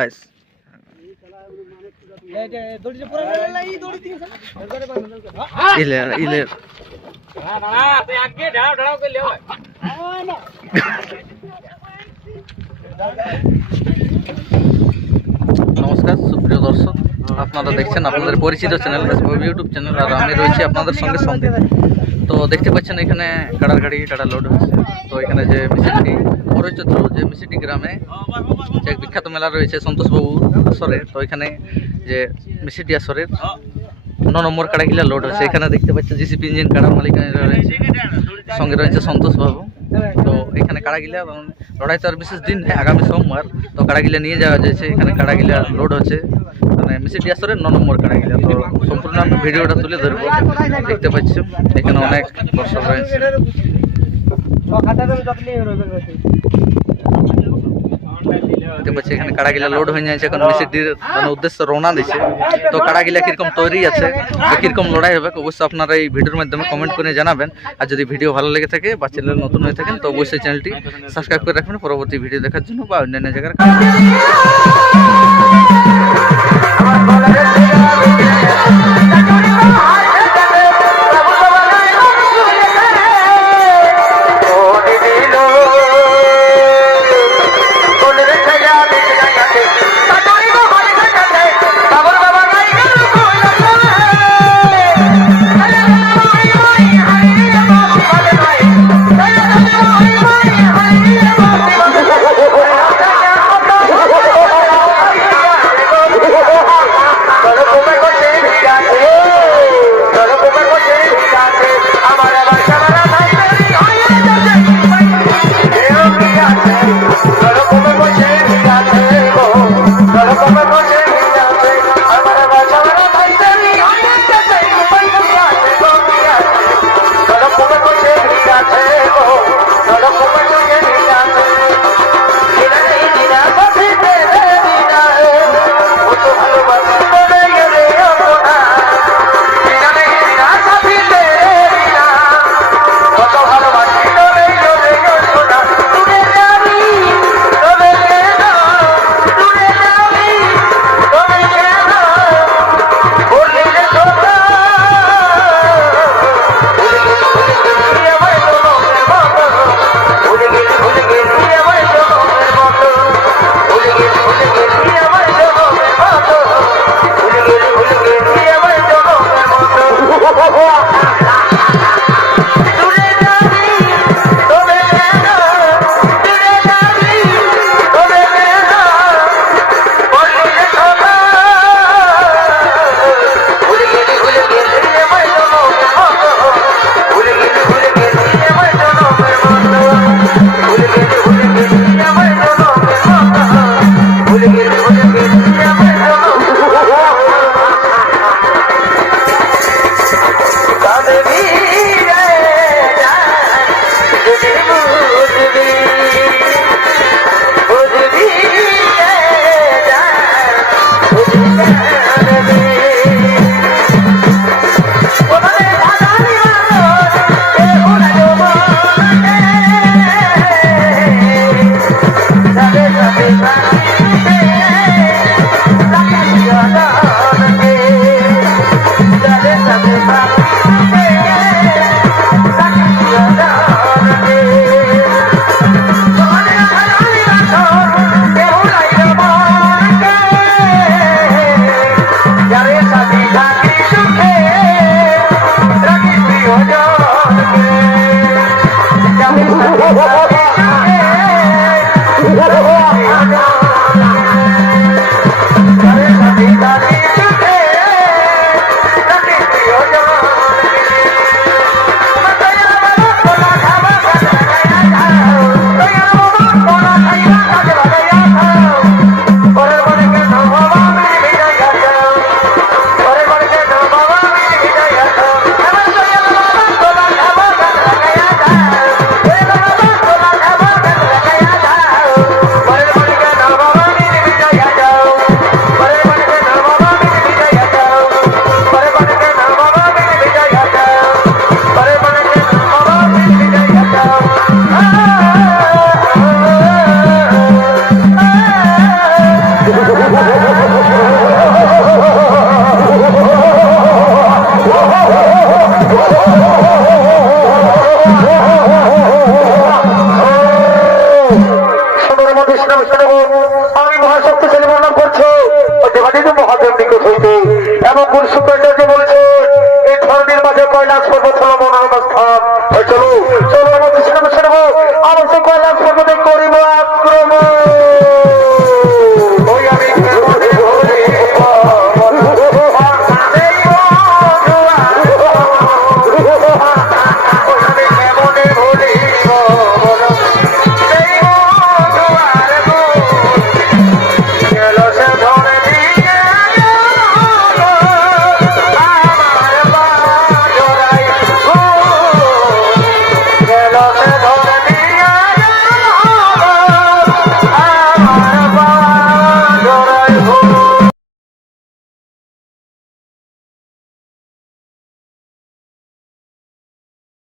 Rice ইলে ইলে নমস্কার সুপ্রিয় দর্শক, আপনারা দেখছেন আপনাদের পরিচিত চ্যানেল ইউটিউব চ্যানেল, আর আমি রয়েছি আপনাদের সঙ্গে সন্দীপ। তো দেখতে পাচ্ছেন এখানে কাড়ার গাড়ি কাড়া লোড হচ্ছে। তো এখানে যে মিছিলটি পরিচিত যে মিছিলটি গ্রামে যে বিখ্যাত মেলা রয়েছে সন্তোষবাবু আসরে, তো এখানে যে মিছিলটি আসরের 9 নম্বর কাড়া গিলা লোড হচ্ছে। এখানে দেখতে পাচ্ছেন জিসিপি ইঞ্জিন কাড়ার মালিক রয়েছে, সঙ্গে রয়েছে সন্তোষবাবু। তো এখানে কাড়াগিলা লড়াই তো আর বিশেষ দিন নেই, আগামী সোমবার। তো কাড়াগিলা নিয়ে যাওয়া যাচ্ছে, এখানে কাড়াগিলা লোড হচ্ছে মানে মিছিলটি আসরের 9 নম্বর কাড়াগিলা। তো সম্পূর্ণ আমি ভিডিওটা তুলে ধরবো। দেখতে পাচ্ছি এখানে অনেক দর্শক রয়েছে। দেখতে পাচ্ছি এখানে কাড়াগিলা লোড হয়ে যাচ্ছে, এখন মিছিলটির মানে উদ্দেশ্যে রওনা দিচ্ছে। তো কাড়াগিলা কিরকম তৈরি আছে, কিরকম লড়াই হবে, অবশ্যই আপনারা এই ভিডিওর মাধ্যমে কমেন্ট করে জানাবেন। আর যদি ভিডিও ভালো লেগে থাকে বা চ্যানেল নতুন হয়ে থাকেন তো অবশ্যই চ্যানেলটি সাবস্ক্রাইব করে রাখবেন পরবর্তী ভিডিও দেখার জন্য বা অন্যান্য জায়গার।